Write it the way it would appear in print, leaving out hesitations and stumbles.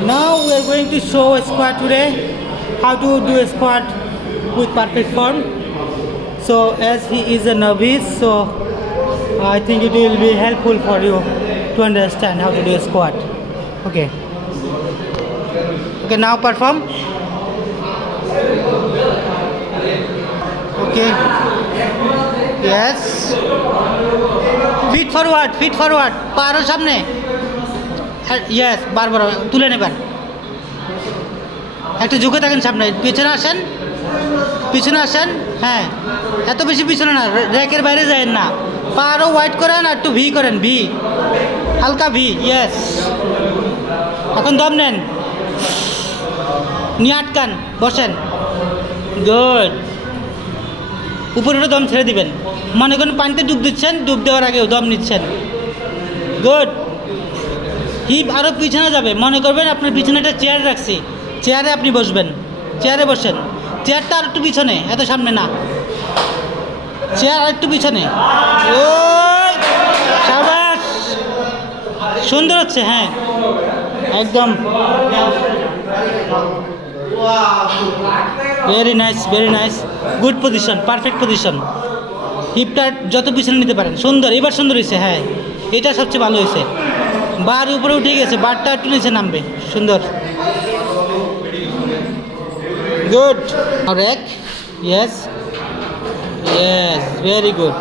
Now we are going to show a squat today. How to do a squat with perfect form. So as he is a novice, so I think it will be helpful for you to understand how to do a squat. Okay. Okay, now perform. Okay. Yes. Feet forward, feet forward. Paro samne. Yes, bar তুলে নেবেন। একটু ঝুঁকে থাকেন সামনে, পিছনে আসেন, হ্যাঁ এত বেশি পিছনে না, র্যাকের বাইরে যায়েন না, পা আরও ওয়াইড করেন আর একটু ভি করেন, ভি হালকা ভি। ইয়েস, এখন দম নেন, নিয়ে আটকান, বসেন। গুড। উপরে দম ছেড়ে দিবেন, মনে করেন পানিতে ডুব দিচ্ছেন, ডুব দেওয়ার আগেও দম নিচ্ছেন। গুড। হিপ আরও পিছনে যাবে, মনে করবেন আপনার পিছনে একটা চেয়ার রাখছি, চেয়ারে আপনি বসবেন, চেয়ারে বসেন, চেয়ারটা আর একটু পিছনে, এত সামনে না, চেয়ার আর একটু পিছনে। ওই সাবাস, সুন্দর হচ্ছে, হ্যাঁ একদম। Very nice, very nice, good position, perfect position. হিপটা যত পিছনে নিতে পারেন, সুন্দর, এবার সুন্দর হয়েছে, হ্যাঁ এটা সবচেয়ে ভালো হয়েছে। বার উপরে উঠে গেছে, বারটা একটু নিচে নামবে, সুন্দর। Good. Rake, yes yes, very good.